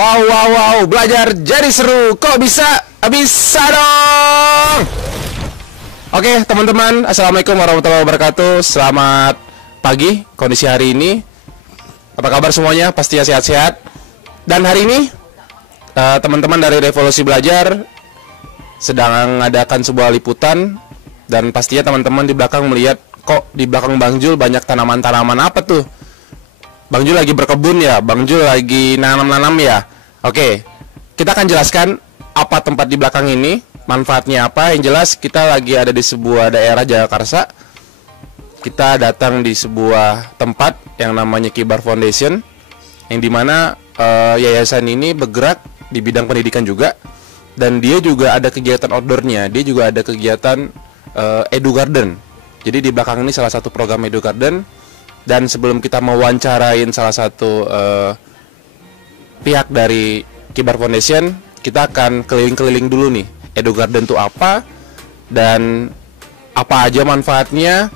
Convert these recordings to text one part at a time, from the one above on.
Wow, wow, wow, belajar jadi seru. Kok bisa? Bisa dong. Oke, teman-teman, assalamualaikum warahmatullahi wabarakatuh. Selamat pagi, kondisi hari ini. Apa kabar semuanya? Pastinya sehat-sehat. Dan hari ini, teman-teman dari Revolusi Belajar sedang mengadakan sebuah liputan. Dan pastinya teman-teman di belakang melihat, kok di belakang Bang Jul banyak tanaman-tanaman apa tuh? Bang Jul lagi berkebun ya, Bang Jul lagi nanam-nanam ya. Oke, kita akan jelaskan apa tempat di belakang ini, manfaatnya apa. Yang jelas kita lagi ada di sebuah daerah Jagakarsa. Kita datang di sebuah tempat yang namanya Kibar Foundation, yang dimana yayasan ini bergerak di bidang pendidikan juga. Dan dia juga ada kegiatan outdoornya, dia juga ada kegiatan Edu Garden. Jadi di belakang ini salah satu program Edu Garden. Dan sebelum kita mewawancarain salah satu pihak dari Kibar Foundation, kita akan keliling-keliling dulu nih. Edu Garden itu apa, dan apa aja manfaatnya,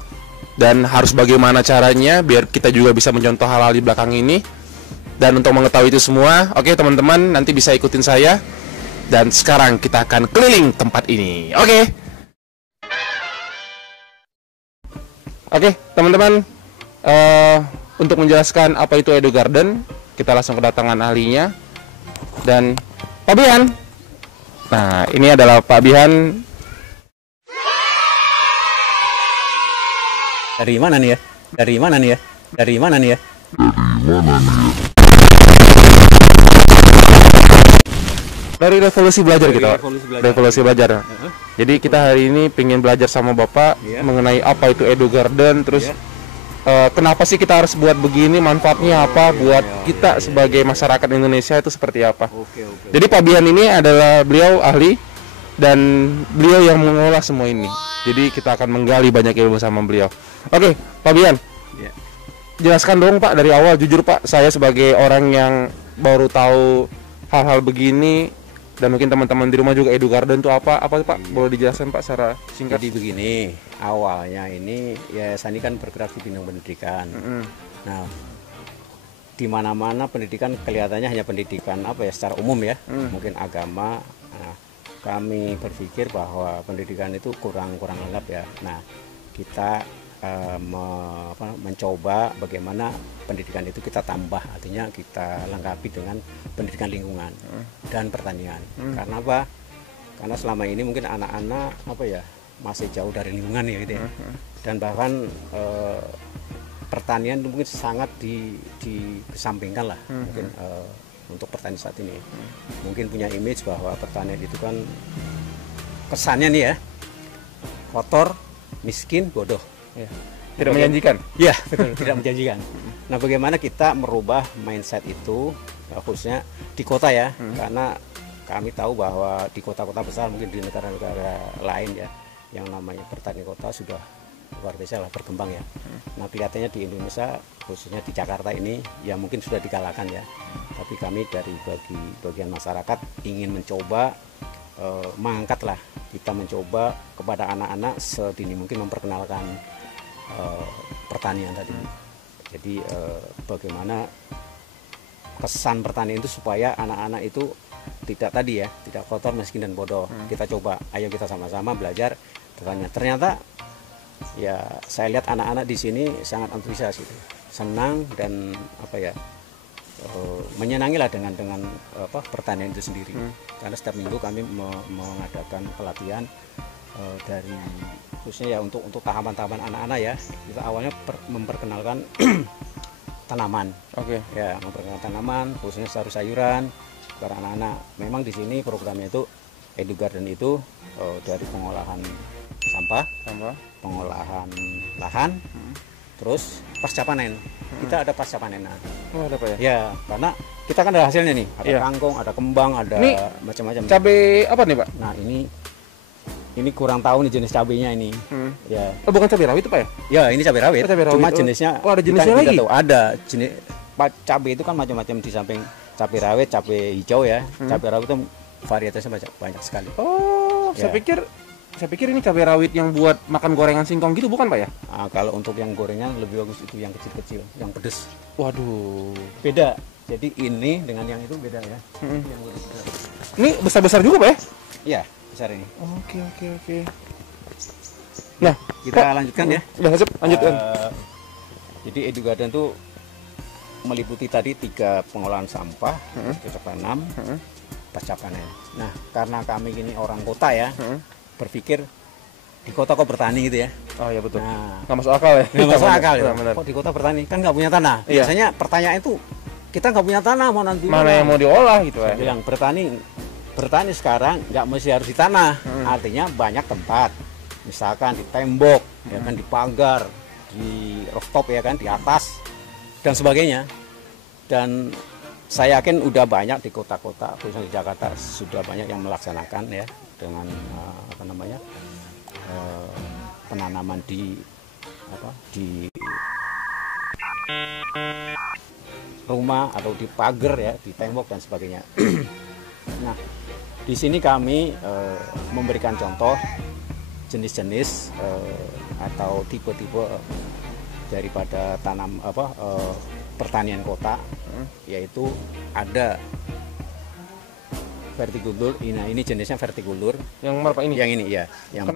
dan harus bagaimana caranya biar kita juga bisa mencontoh hal-hal di belakang ini. Dan untuk mengetahui itu semua, oke teman-teman, nanti bisa ikutin saya. Dan sekarang kita akan keliling tempat ini. Oke, teman-teman. Untuk menjelaskan apa itu Edu Garden, kita langsung kedatangan ahlinya. Dan Pak Bihan. Nah, ini adalah Pak Bihan. Dari mana nih ya? Dari mana nih ya? Dari mana nih ya? Dari Revolusi Belajar kita. Revolusi Belajar. Uh-huh. Jadi kita hari ini pengen belajar sama Bapak mengenai apa itu Edu Garden, terus kenapa sih kita harus buat begini, manfaatnya apa buat kita sebagai masyarakat Indonesia itu seperti apa. Jadi Pak Bihan ini adalah beliau ahli dan beliau yang mengolah semua ini. Jadi kita akan menggali banyak ilmu sama beliau. Oke, Pak Bihan. Jelaskan dong Pak dari awal. Jujur Pak, saya sebagai orang yang baru tahu hal-hal begini, dan mungkin teman-teman di rumah juga Edu Garden itu apa Pak? Boleh dijelaskan Pak secara singkat? Jadi begini, awalnya ini yayasan ini kan bergerak di bidang pendidikan. Nah, di mana-mana pendidikan kelihatannya hanya pendidikan apa ya, secara umum ya, mungkin agama. Nah, kami berpikir bahwa pendidikan itu kurang lengkap ya. Nah, kita mencoba bagaimana pendidikan itu kita tambah, artinya kita lengkapi dengan pendidikan lingkungan dan pertanian. Karena apa? Karena selama ini mungkin anak-anak apa ya, masih jauh dari lingkungan ya gitu ya. Dan bahkan pertanian itu mungkin sangat dikesampingkan lah mungkin untuk pertanian saat ini. Mungkin punya image bahwa pertanian itu kan kesannya nih ya, kotor, miskin, bodoh. Ya. Tidak menjanjikan. Ya, betul, tidak menjanjikan. Nah, bagaimana kita merubah mindset itu, khususnya di kota ya, karena kami tahu bahwa di kota-kota besar, mungkin di negara-negara lain ya, yang namanya pertanian kota sudah luar biasa lah berkembang ya. Nah, kelihatannya di Indonesia, khususnya di Jakarta ini, ya mungkin sudah dikalahkan ya. Tapi kami dari bagian masyarakat ingin mencoba mengangkatlah, kita mencoba kepada anak-anak sedini mungkin memperkenalkan pertanian tadi. Jadi bagaimana kesan pertanian itu supaya anak-anak itu tidak tadi ya, tidak kotor, miskin dan bodoh. Kita coba, ayo kita sama-sama belajar pertanian. Ternyata ya saya lihat anak-anak di sini sangat antusias gitu, senang dan apa ya, menyenangi lah dengan pertanian itu sendiri. Karena setiap minggu kami mengadakan pelatihan dari khususnya ya untuk tahapan-tahapan anak-anak ya. Kita awalnya memperkenalkan tanaman. Ya, memperkenalkan tanaman khususnya sayur-sayuran para anak-anak. Memang di sini programnya itu Edu Garden itu dari pengolahan sampah, pengolahan lahan, terus pasca panen. Kita ada pasca panenan. Oh, ada Pak ya? Ya, karena kita kan ada hasilnya nih. Ada kangkung, ada kembang, ada macam-macam. Cabai apa nih Pak? Nah, ini kurang tahu nih jenis cabenya ini. Ya. Oh, bukan cabai rawit itu Pak ya? Ya, ini cabai rawit. Cuma jenisnya. Oh, ada jenisnya kita lagi? tahu. Ada jenis cabai itu kan macam-macam, di samping cabai rawit, cabai hijau ya. Cabai rawit itu varietasnya banyak sekali. Oh, saya pikir Saya pikir ini cabai rawit yang buat makan gorengan singkong gitu, bukan Pak ya? Nah, kalau untuk yang gorengan lebih bagus itu yang kecil-kecil, yang pedes. Waduh. Beda. Jadi ini dengan yang itu beda ya. Yang besar. Ini besar-besar juga Pak ya? Iya, besar ini. Oke. Nah, Kita lanjutkan ya. Udah, lanjutkan. Jadi Edu Garden itu meliputi tadi 3 pengolahan sampah, cocok tanam, pasca panen. Nah, karena kami ini orang kota ya, berpikir di kota kok bertani gitu ya. Oh ya betul. Nah, Nggak masuk akal ya? nggak masuk akal ya. Benar. Kok di kota bertani? Kan nggak punya tanah. Iya. Biasanya pertanyaan itu, kita nggak punya tanah, mau nanti Mana yang mau diolah gitu ya? Yang bertani sekarang nggak mesti harus di tanah. Artinya banyak tempat. Misalkan di tembok, ya kan, di pagar, di rooftop ya kan, di atas dan sebagainya. Dan saya yakin udah banyak di kota-kota, khususnya di Jakarta sudah banyak yang melaksanakan ya dengan penanaman di rumah atau di pagar ya, di tembok dan sebagainya. Nah, di sini kami memberikan contoh jenis-jenis atau tipe-tipe daripada pertanian kota, yaitu ada vertikultur. Nah, ini jenisnya vertikultur. Yang mana Pak ini? Yang ini ya, yang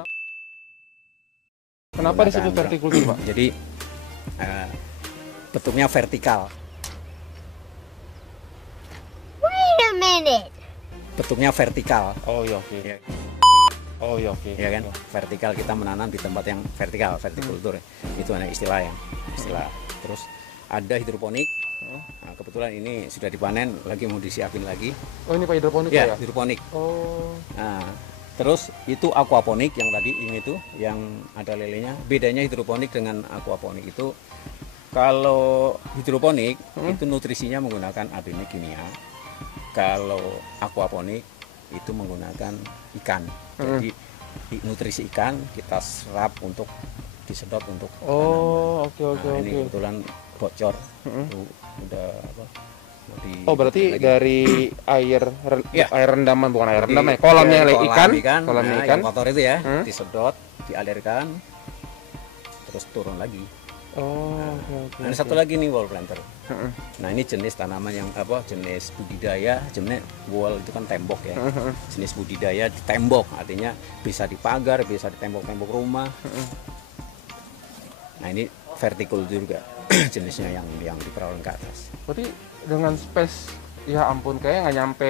Kenapa disebut vertikultur Pak? Jadi bentuknya vertikal. Wait a minute. Bentuknya vertikal. Oh iya oke. Ya. Oh iya oke. Ya kan, vertikal, kita menanam di tempat yang vertikal, vertikultur. Itu ada istilah. Terus ada hidroponik. Nah, kebetulan ini sudah dipanen, lagi mau disiapin lagi. Oh ini Pak hidroponik Ya, ya? hidroponik. Oh. Nah, terus itu aquaponik yang tadi ini tuh yang ada lelenya. Bedanya hidroponik dengan aquaponik itu, kalau hidroponik itu nutrisinya menggunakan ABM kimia. Kalau aquaponik itu menggunakan ikan. Jadi nutrisi ikan kita serap untuk disedot untuk Oh, oke. ini kebetulan bocor. Itu udah Oh berarti lagi. dari air Ya. air rendaman, bukan air Jadi, rendaman ya, kolamnya dari ikan, kolamnya ikan. yang kotor itu ya, disedot, dialirkan, terus turun lagi. Oh, oke. Nah, satu lagi nih wall planter. Nah, ini jenis tanaman yang jenis budidaya, jenis wall itu kan tembok ya. Jenis budidaya di tembok, artinya bisa di pagar, bisa di tembok-tembok rumah. Nah, ini vertikultur juga jenisnya yang diperoleh ke atas. Berarti dengan space, ya ampun, kayaknya nggak nyampe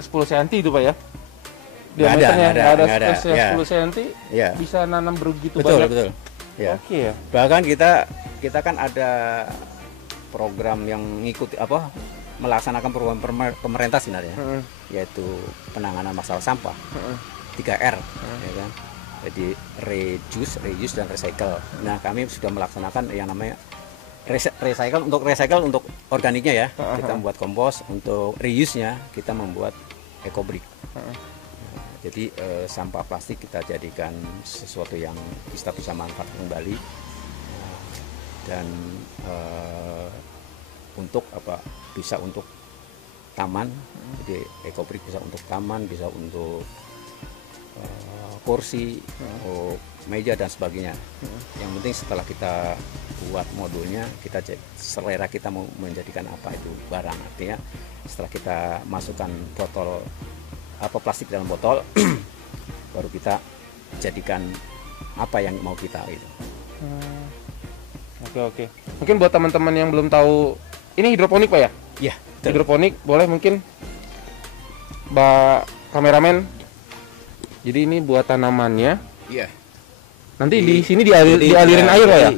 10 cm itu Pak ya? Diameternya nggak ada space yang 10 cm, Ya. bisa nanam begitu Betul, banyak. betul. Ya. Oke ya. Bahkan kita kan ada program yang ngikuti melaksanakan program pemerintah sebenarnya, yaitu penanganan masalah sampah, 3R, ya kan. Jadi reuse dan recycle. Nah, kami sudah melaksanakan yang namanya recycle untuk organiknya ya, kita membuat kompos. Untuk reuse-nya kita membuat ecobrick. Jadi sampah plastik kita jadikan sesuatu yang kita bisa manfaatkan kembali, dan bisa untuk taman. Jadi ecobrick bisa untuk taman, bisa untuk kursi, meja dan sebagainya. Yang penting setelah kita buat modulnya, selera kita mau menjadikan apa itu barang. Artinya setelah kita masukkan plastik dalam botol, baru kita jadikan apa yang mau kita itu. Oke. Mungkin buat teman-teman yang belum tahu, ini hidroponik Pak ya? Iya. Hidroponik, boleh mungkin Mbak kameramen. Jadi ini buat tanamannya. Iya. Nanti di sini dialirin air Pak ya?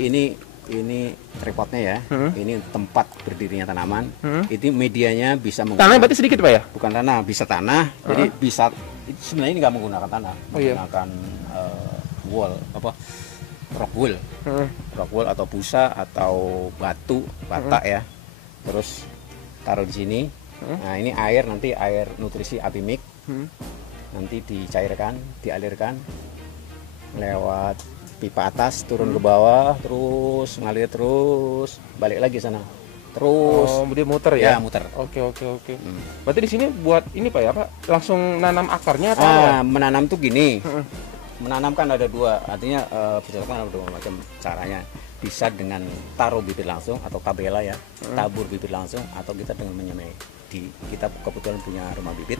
Ini tripodnya ya. Ini tempat berdirinya tanaman. Itu medianya bisa Tanahnya berarti sedikit Pak ya? bukan tanah, bisa tanah. Jadi bisa, sebenarnya ini nggak menggunakan tanah, menggunakan rock wool atau busa atau bata ya. Terus taruh di sini. Nah, ini nanti air nutrisi abimik. Nanti dicairkan, dialirkan lewat pipa atas, turun ke bawah, terus ngalir, terus balik lagi sana, terus Dia muter ya? ya muter. Oke. Berarti di sini buat ini Pak ya, Pak? Langsung nanam akarnya atau Menanam tuh gini, menanamkan ada dua, artinya bicarakan ada dua macam caranya. Bisa dengan taruh bibit langsung atau tabela ya, tabur bibit langsung, atau kita dengan menyemai. Kita kebetulan punya rumah bibit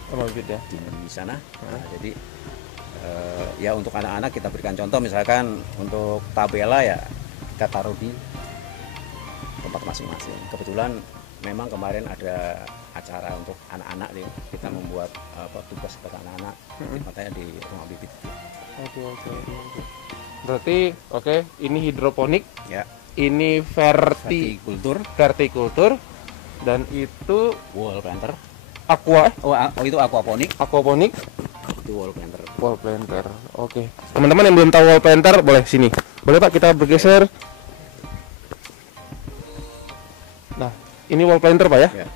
ya. di sana. Nah, jadi ya untuk anak-anak kita berikan contoh, misalkan untuk tabela ya kita taruh di tempat masing-masing. Kebetulan memang kemarin ada acara untuk anak-anak nih, kita membuat tugas kepada anak-anak, makanya di rumah bibit. Oke. Berarti ini hidroponik, Ya. ini vertikultur, dan itu Wall planter. aqua, itu aquaponik. Itu wall planter. wall planter. Oke. Teman-teman yang belum tahu wall planter, boleh sini. Boleh Pak kita bergeser. Nah, ini wall planter Pak ya? Ya.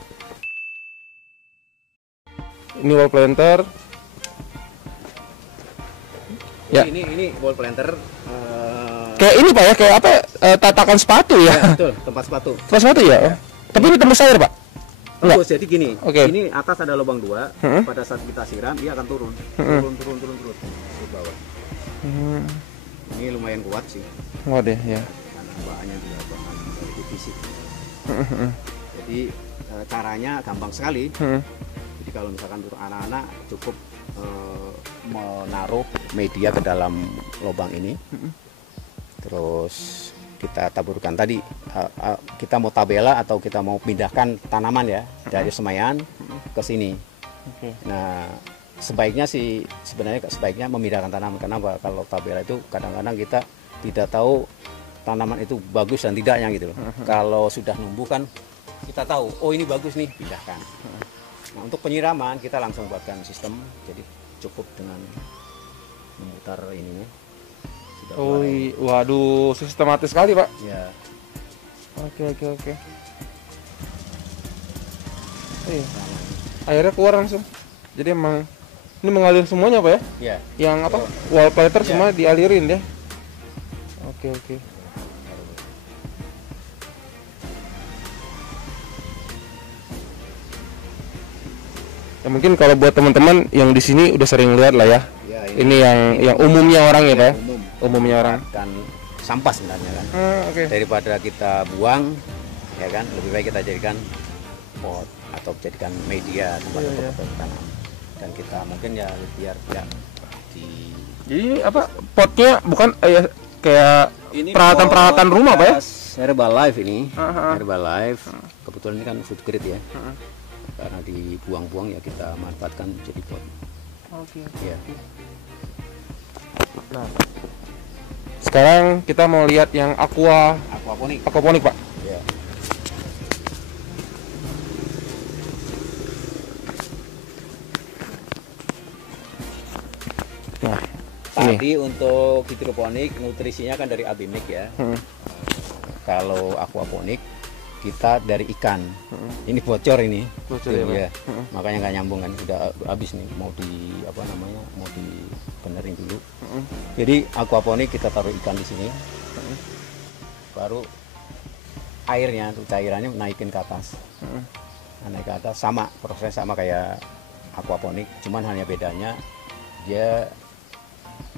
Ini wall planter. Ya. Ini wall planter. Kayak ini Pak ya, kayak apa? Tatakan sepatu ya? Ya, betul, tempat sepatu. Tempat sepatu ya? Ya. Tapi ini tembus air Pak? Enggak. Bagus, jadi gini. Oke. Ini atas ada lubang 2. Pada saat kita siram, dia akan turun ke bawah. Ini lumayan kuat sih. Wah deh ya. Karena bahannya juga bahan dari PVC. Jadi caranya gampang sekali. Jadi kalau misalkan untuk anak-anak cukup menaruh media ke dalam lubang ini. Terus kita taburkan tadi, kita mau tabela atau kita mau pindahkan tanaman ya dari semaian ke sini. Nah, sebaiknya memindahkan tanaman. Kenapa? Kalau tabela itu kadang-kadang kita tidak tahu tanaman itu bagus dan tidaknya gitu loh. Kalau sudah numbuh kan kita tahu, oh ini bagus nih, pindahkan. Nah, untuk penyiraman kita langsung buatkan sistem, jadi cukup dengan memutar ininya. Oh, waduh, sistematis sekali Pak. Ya. Oke. Airnya keluar langsung. Jadi emang ini mengalir semuanya Pak ya? Ya. Yang apa? Wall planter semua dialirin ya. Oke. Ya mungkin kalau buat teman-teman yang di sini udah sering lihat lah ya. Ya, ini yang umumnya orang ya Pak ya? Umumnya orang. Dan sampah sebenarnya kan. Oke. Daripada kita buang, ya kan, lebih baik kita jadikan pot atau jadikan media tempat untuk bertanam. Dan kita mungkin ya biar ya di. Jadi apa? Potnya bukan kayak Ini peralatan-peralatan rumah Pak ya? Herbalife ini. Herbalife. Kebetulan ini kan food grade ya. Karena dibuang-buang ya kita manfaatkan jadi pot. Oke. Ya. Nah, sekarang kita mau lihat yang aquaponik Pak. Ya. Nah, tadi untuk hidroponik nutrisinya kan dari abimik ya. Kalau aquaponik kita dari ikan. Ini bocor ini. Ya. Makanya nggak nyambung kan, sudah habis nih, mau dibenerin dulu. Jadi aquaponik kita taruh ikan di sini. Baru airnya tuh cairannya naikin ke atas. Naik ke atas sama, prosesnya sama kayak aquaponik, cuman hanya bedanya dia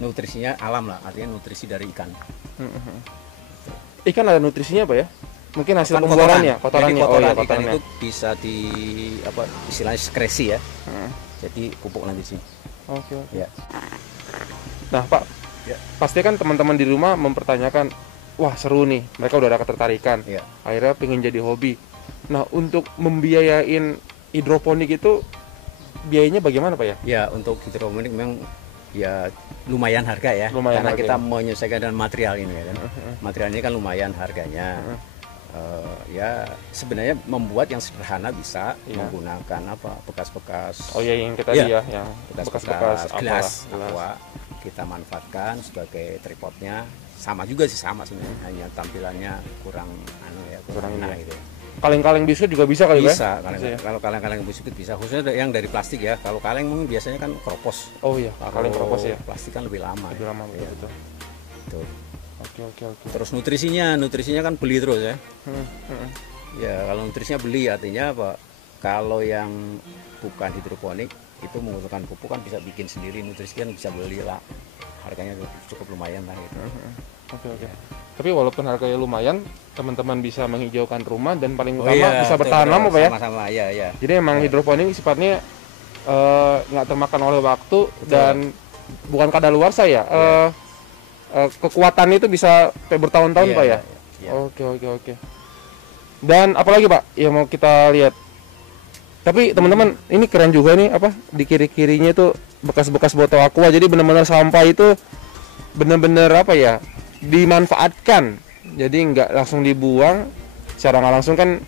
nutrisinya alam lah, artinya nutrisi dari ikan. Ikan ada nutrisinya Pak ya? Mungkin hasil Kan pembuarannya, kotoran. Jadi kotorannya. ikan itu bisa istilahnya sekresi ya. Jadi pupuk nanti sih. Oke. Ya. Nah Pak, pasti kan teman-teman di rumah mempertanyakan, wah seru nih, mereka udah ada ketertarikan, akhirnya pengen jadi hobi. Nah untuk membiayain hidroponik itu biayanya bagaimana Pak ya? Ya untuk hidroponik memang ya lumayan harga ya, karena kita menyesuaikan dengan material ini ya kan. Material ini kan lumayan harganya. Ya sebenarnya membuat yang sederhana bisa menggunakan bekas-bekas. Oh ya yang kita lihat ya, bekas-bekas gelas aqua kita manfaatkan sebagai tripodnya. Sama juga sih, sama sebenarnya, hanya tampilannya kurang enak gitu. Kaleng-kaleng biskuit juga bisa kali bisa, kalau kaleng-kaleng biskuit bisa, khususnya yang dari plastik ya. Kalau kaleng mungkin biasanya kan kropos. Oh iya, kaleng kropos ya. Plastik kan lebih lama. Betul. Tuh. Oke. Terus nutrisinya kan beli terus ya. Ya kalau nutrisinya beli artinya apa? Kalau yang bukan hidroponik itu menggunakan pupuk kan bisa bikin sendiri, nutrisi kan bisa beli lah. harganya cukup lumayan lah gitu. Oke. Tapi walaupun harganya lumayan, teman-teman bisa menghijaukan rumah dan paling utama bisa bertahan lama Pak ya. Sama-sama, ya. Jadi emang hidroponik sifatnya nggak termakan oleh waktu dan bukan kadaluarsa ya. Kekuatannya itu bisa sampai bertahun-tahun Pak ya. Oke. Dan apalagi Pak yang mau kita lihat? Tapi teman-teman ini keren juga nih apa di kiri-kirinya itu bekas-bekas botol aqua. Jadi benar-benar sampah itu benar-benar apa ya dimanfaatkan. Jadi nggak langsung dibuang. Secara nggak langsung kan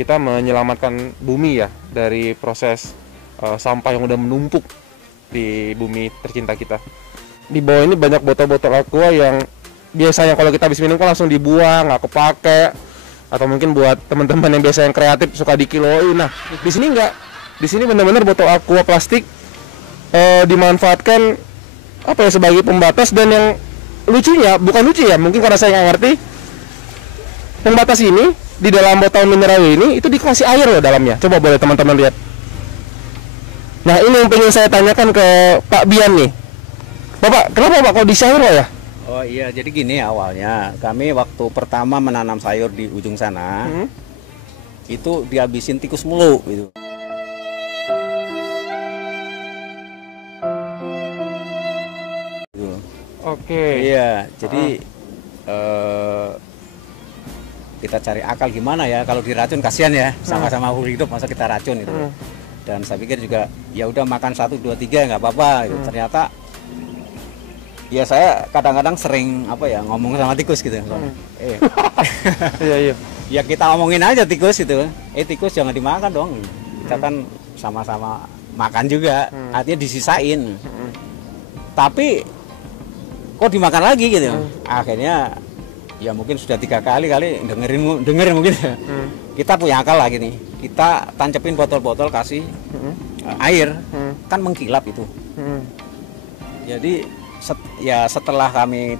kita menyelamatkan bumi ya dari proses sampah yang udah menumpuk di bumi tercinta kita. Di bawah ini banyak botol-botol aqua yang biasanya kalau kita habis minum kan langsung dibuang, nggak kepake. Atau mungkin buat teman-teman yang biasa yang kreatif suka dikiloin. Nah, di sini enggak. Di sini benar-benar botol aqua plastik dimanfaatkan apa ya sebagai pembatas, dan yang lucunya bukan lucu ya, mungkin karena saya nggak ngerti. Pembatas ini di dalam botol mineral ini itu dikasih air loh dalamnya. Coba boleh teman-teman lihat. Nah, ini yang pengen saya tanyakan ke Pak Bian nih. Bapak, kenapa Pak kok diisi air loh ya? Oh iya, jadi gini awalnya kami waktu pertama menanam sayur di ujung sana itu dihabisin tikus mulu gitu. Oke. Iya, jadi kita cari akal gimana ya kalau diracun, kasihan ya, sama-sama makhluk hidup masa kita racun itu. Dan saya pikir juga ya udah makan 1, 2, 3 nggak apa-apa gitu. Ternyata ya saya kadang-kadang sering apa ya ngomong sama tikus gitu. Iya. Ya kita omongin aja tikus itu. Tikus jangan dimakan dong. Kita kan sama-sama makan juga. Artinya disisain. Tapi kok dimakan lagi gitu. Akhirnya ya mungkin sudah 3 kali dengerin mungkin. Kita punya akal lah gini. Kita tancepin botol-botol kasih air. Kan mengkilap itu. Jadi setelah kami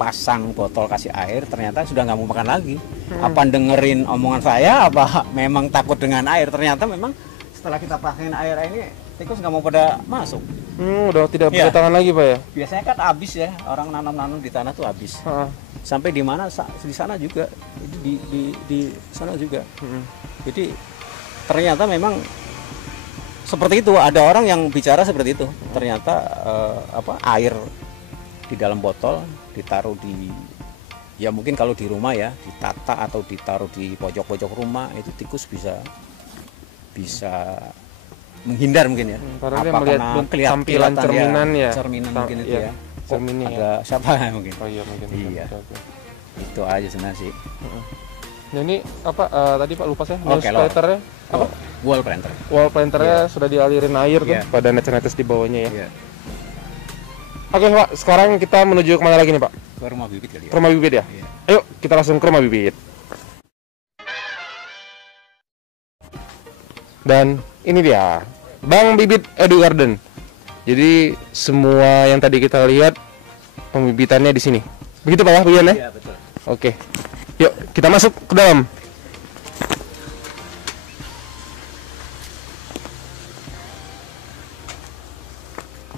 pasang botol kasih air, ternyata sudah nggak mau makan lagi. Apa dengerin omongan saya, apa memang takut dengan air? Ternyata memang setelah kita pasangin air ini, tikus nggak mau pada masuk. Udah tidak berdatangan lagi Pak ya? Biasanya kan habis ya, orang nanam-nanam di tanah tuh habis. Sampai di mana? Di sana juga, di sana juga. Jadi ternyata memang seperti itu, ada orang yang bicara seperti itu. Ternyata air di dalam botol ditaruh di, ya mungkin kalau di rumah ya ditata atau ditaruh di pojok-pojok rumah, itu tikus bisa menghindar mungkin ya. Karena dia melihat tampilan cerminan ya. Cerminan mungkin itu ya. Cerminnya ada siapa mungkin. Oh iya mungkin. Iya. Itu aja sebenarnya sih. Nah ini apa tadi Pak lupa saya. Planternya apa? Wall planter. Wall planternya sudah dialirin air tuh pada netes-netes di bawahnya ya. Oke Pak, sekarang kita menuju kemana lagi nih Pak? Ke rumah bibit kali ya. Ke rumah bibit ya? Ayo kita langsung ke rumah bibit. Dan ini dia Bang Bibit Edu Garden. Jadi semua yang tadi kita lihat pembibitannya di sini. Begitu Pak ya, Bian ya? Iya, betul. Oke. Yuk, kita masuk ke dalam.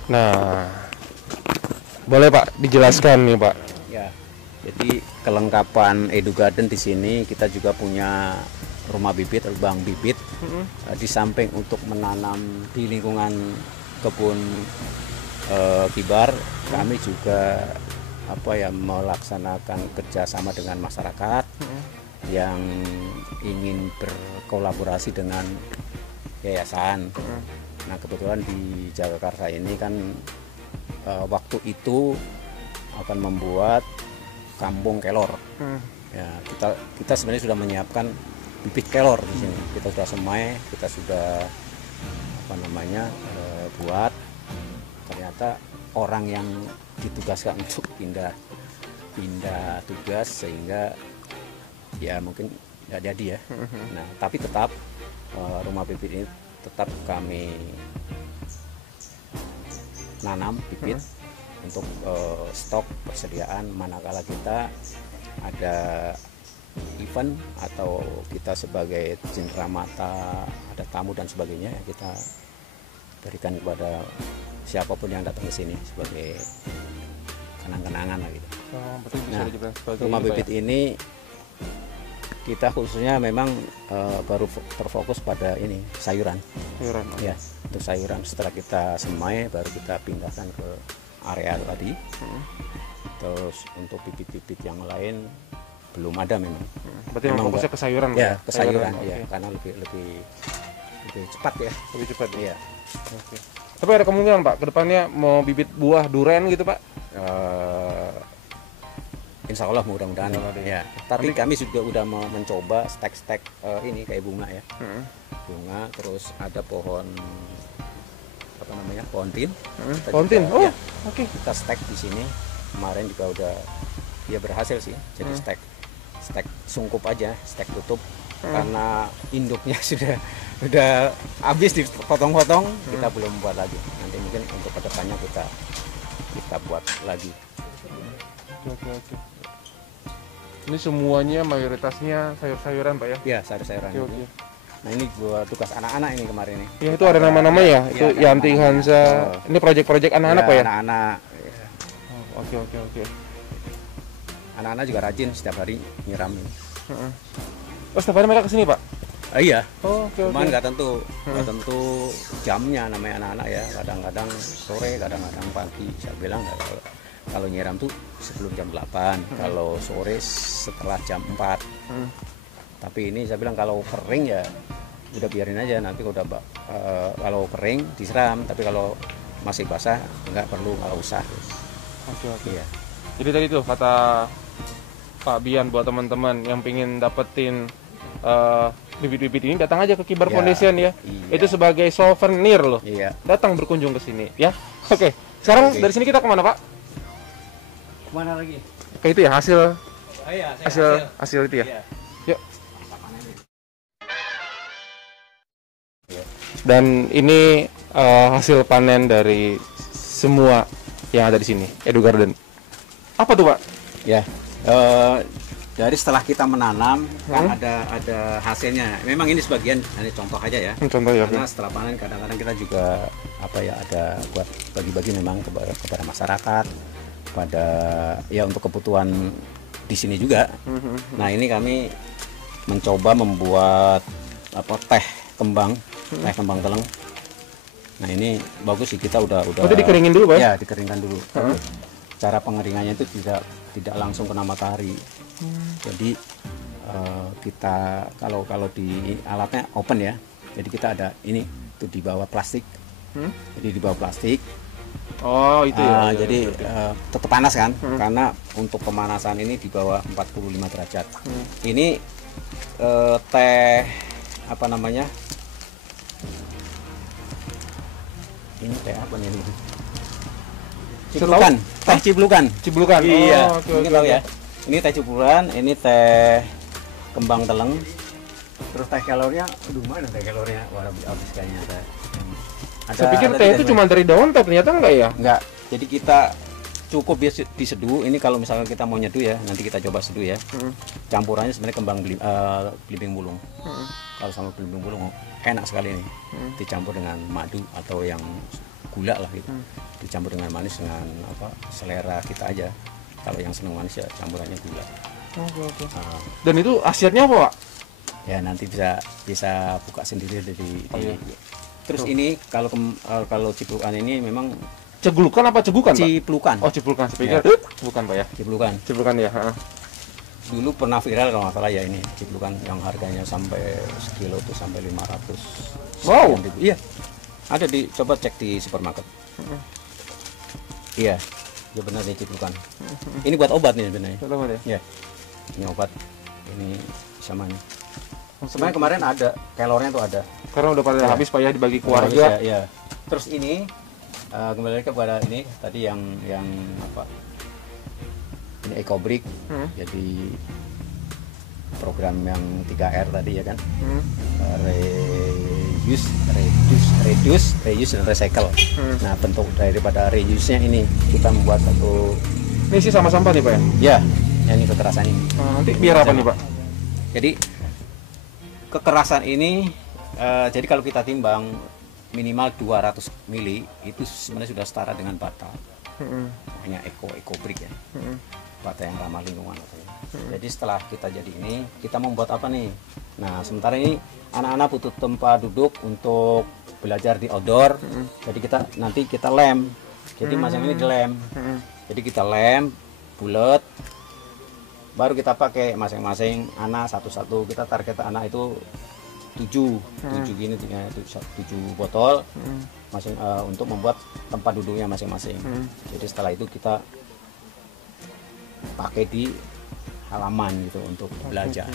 Nah, boleh Pak dijelaskan nih Pak. Ya, jadi kelengkapan Edu Garden di sini kita juga punya rumah bibit, lubang bibit. Di samping untuk menanam di lingkungan kebun Kibar, kami juga melaksanakan kerjasama dengan masyarakat yang ingin berkolaborasi dengan yayasan. Nah kebetulan di Jagakarsa ini kan waktu itu akan membuat kampung kelor. Ya, kita sebenarnya sudah menyiapkan bibit kelor di sini. Kita sudah semai, kita sudah buat. Ternyata orang yang ditugaskan untuk pindah tugas sehingga ya mungkin nggak jadi ya. Nah tapi tetap rumah bibit ini tetap kami nanam bibit untuk stok persediaan manakala kita ada event atau kita sebagai cenderamata ada tamu dan sebagainya, kita berikan kepada siapapun yang datang ke sini sebagai kenang-kenangan lah gitu. Oh, betul bisa Nah, dibilang sebagai rumah ini, Pak, bibit ini kita khususnya memang baru terfokus pada ini sayuran. Sayuran. Oh. Ya, untuk sayuran setelah kita semai baru kita pindahkan ke area tadi. Terus untuk bibit-bibit yang lain belum ada memang. Berarti memang fokusnya ke sayuran. Ya, Pak? ke sayuran, oke. ya, karena lebih cepat ya. Lebih cepat. Ya? Iya. Oke. Tapi ada kemungkinan Pak, kedepannya mau bibit buah durian gitu Pak? Insya Allah mudah-mudahan Insya Allah deh. ya. Tapi kami juga udah mau mencoba stek-stek ini kayak bunga ya. Bunga, terus ada pohon apa namanya, pohon tin. Kita Pohon tin? juga, Oh, ya, oke. kita stek di sini. Kemarin juga udah ya berhasil sih. Jadi stek sungkup aja, stek tutup karena induknya sudah habis dipotong-potong, kita belum buat lagi. Nanti mungkin untuk kedepannya kita buat lagi. Oke. Ini semuanya mayoritasnya sayur-sayuran Pak ya? Ya, sayur-sayuran. Oke. Nah, ini buat tugas anak-anak ini kemarin nih. Ya itu ada nama-nama ya? Itu ada Yanti nama-nama. Hansa. Ini proyek-proyek anak-anak Pak ya? Anak-anak. Oh, oke. Anak-anak juga rajin setiap hari nyiram ini. Oh, setiap hari mereka kesini Pak? Iya. Oh, oke. Cuman nggak tentu jamnya, namanya anak-anak ya. Kadang-kadang sore, kadang-kadang pagi. Saya bilang kalau nyiram tuh sebelum jam 8, kalau sore setelah jam 4. Tapi ini saya bilang kalau kering ya udah biarin aja, nanti udah kalau kering disiram, tapi kalau masih basah nggak usah. Oke. Iya. Jadi tadi tuh kata Pak Bian buat teman-teman yang pengen dapetin bibit-bibit ini datang aja ke Kibar Ya, Foundation ya. iya. Itu sebagai souvenir loh. Iya. Datang berkunjung ke sini ya. Oke. Sekarang Oke. dari sini kita kemana Pak? Mana lagi? Ke itu ya hasil Oh iya, hasil itu ya. Iya. Yuk. Dan ini hasil panen dari semua yang ada di sini, Edu Garden. Apa tuh Pak? Ya, dari setelah kita menanam kan ada hasilnya. Memang ini sebagian, ini contoh aja ya. Contoh ya. Karena setelah panen kadang-kadang kita juga ada buat bagi-bagi memang kepada masyarakat, pada ya untuk kebutuhan di sini juga. Nah ini kami mencoba membuat teh kembang teleng. Nah ini bagus sih, kita udah. Itu dikeringin dulu Pak? Ya, dikeringkan dulu. Cara pengeringannya itu tidak langsung kena matahari. Jadi kita kalau di alatnya open ya. Jadi kita ada ini tuh di bawah plastik. Jadi di bawah plastik. Oh itu ya. Jadi tetap panas kan? Karena untuk pemanasan ini di bawah 45 derajat. Ini teh apa namanya? Ini teh apa nih? Ciblukan, teh ciblukan. Ciblukan. Iya, Oh, oke, mungkin oke, tahu ya. Ini teh ciblukan, ini teh kembang teleng. Terus teh kelornya, aduh mana teh kelornya? Wah, habis kayaknya teh. Saya pikir teh itu cuma dari daun teh, ternyata enggak ya? Enggak. Jadi kita cukup diseduh. Ini kalau misalnya kita mau nyeduh ya, nanti kita coba seduh ya. Campurannya sebenarnya kembang belimbing bulung. Kalau sama belimbing bulung enak sekali nih. Dicampur dengan madu atau yang gula lah gitu. Dicampur dengan manis dengan selera kita aja. Kalau yang seneng manis ya campurannya gula. Oke. Dan itu khasiatnya apa Pak? Ya nanti bisa buka sendiri dari iya. Terus ini kalau ciplukan ini memang Ceglukan apa cegukan Pak? ciplukan. Oh ciplukan, saya pikir bukan Pak ya? Ciplukan. Ciplukan ya. Dulu pernah viral kalau nggak salah ya ini ciplukan yang harganya sampai sekilo tuh sampai 500. Wow. Sekian ribu. Iya. Ada coba cek di supermarket. Iya. Ya benar nih ciplukan. Ini buat obat nih sebenarnya. Coba deh. Ya. Ini obat. Ini sama nih. Sebenarnya kemarin ada kelornya tuh ada. Karena udah pada habis Pak ya dibagi Ya, keluarga. ya. Terus ini kembali lagi kepada ini tadi yang apa? Ini EcoBrick. Jadi program yang 3R tadi ya kan. Reuse dan recycle. Nah, bentuk daripada reuse-nya ini kita membuat satu. Ini sih sama sampah nih Pak ya? Ya, ini kekerasan ini. Nanti biar apa nih Pak? Jadi kekerasan ini jadi kalau kita timbang minimal 200 mili itu sebenarnya sudah setara dengan bata. namanya eco brick ya, bata yang ramah lingkungan. Jadi setelah kita jadi ini, kita membuat apa nih? Nah, sementara ini anak-anak butuh tempat duduk untuk belajar di outdoor. Jadi nanti kita lem. Jadi masing ini dilem. Jadi kita lem bulat. Baru kita pakai masing-masing anak satu-satu. Kita target anak itu 7 gini, 7 botol untuk membuat tempat duduknya masing-masing. Jadi setelah itu kita pakai di halaman gitu untuk belajar.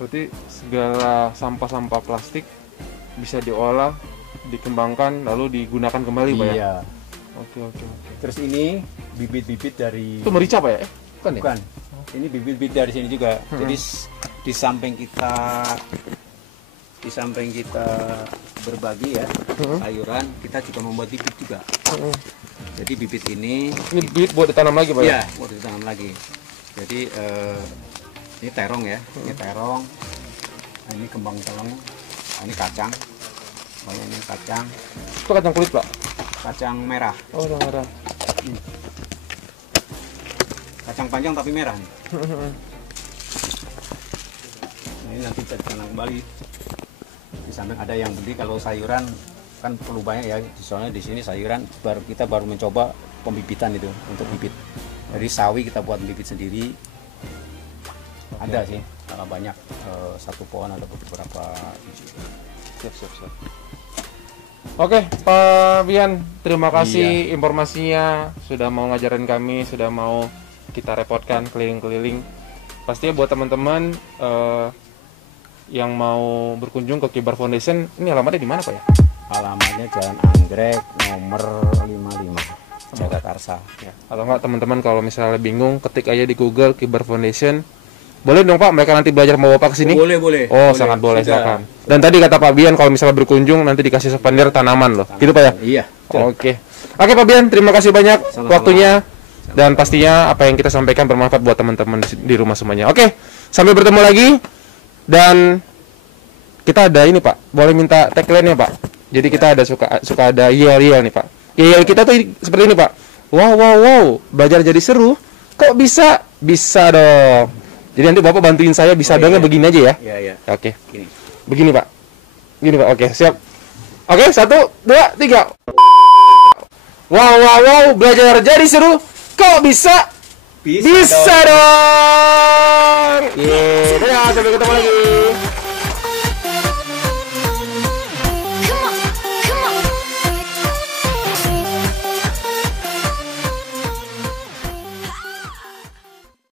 Berarti segala sampah-sampah plastik bisa diolah, dikembangkan, lalu digunakan kembali, Pak ya? Iya. Oke. Terus ini bibit-bibit dari... Itu merica, Pak ya? Bukan ya? Bukan. Ini bibit-bibit dari sini juga. Jadi di samping kita berbagi ya sayuran, kita juga membuat bibit juga. Jadi bibit ini bibit buat ditanam lagi, Pak ya? Iya, buat ditanam lagi. Jadi ini terong ya, ini terong. Nah, ini kembang teleng. Nah, ini kacang. Banyak ini kacang. Itu kacang kulit, Pak? Kacang merah. Oh, kacang merah. Kacang panjang tapi merah nih. Nah, ini nanti kita tanam kembali. Di samping ada yang beli, kalau sayuran kan perlu banyak ya. Soalnya di sini sayuran kita baru mencoba pembibitan itu untuk bibit. Dari sawi kita buat bibit sendiri. Ada sih, kalau banyak satu pohon ada beberapa biji. Siap. Oke, Pak Bian, terima kasih informasinya, sudah mau ngajarin kami, sudah mau kita repotkan keliling-keliling. Pastinya buat teman-teman yang mau berkunjung ke Kibar Foundation, ini alamatnya di mana, Pak ya? Alamatnya Jalan Anggrek nomor 55, Jagakarsa. Ya. Atau enggak teman-teman kalau misalnya bingung, ketik aja di Google Kibar Foundation. Boleh dong, Pak, mereka nanti belajar mau Bapak ke sini? Boleh. Oh, sangat boleh, silakan. Dan tadi kata Pak Bian kalau misalnya berkunjung nanti dikasih souvenir tanaman loh. Gitu, Pak ya? Iya. Oke, Pak Bian, terima kasih banyak waktunya. Dan pastinya apa yang kita sampaikan bermanfaat buat teman-teman di rumah semuanya. Oke, sampai bertemu lagi. Dan kita ada ini, Pak. Boleh minta tagline-nya, Pak? Jadi kita ada suka ada yel-yel nih, Pak. Yel kita tuh seperti ini, Pak. Wow. Belajar jadi seru. Kok bisa? Bisa dong. Jadi nanti Bapak bantuin saya bisa dongnya begini aja ya. Iya. Oke. Begini, Pak. Gini, Pak. Oke, siap. Oke, 1, 2, 3. Wow. Belajar jadi seru. Kok bisa? Bisa dong. Yeay, sampai ketemu lagi.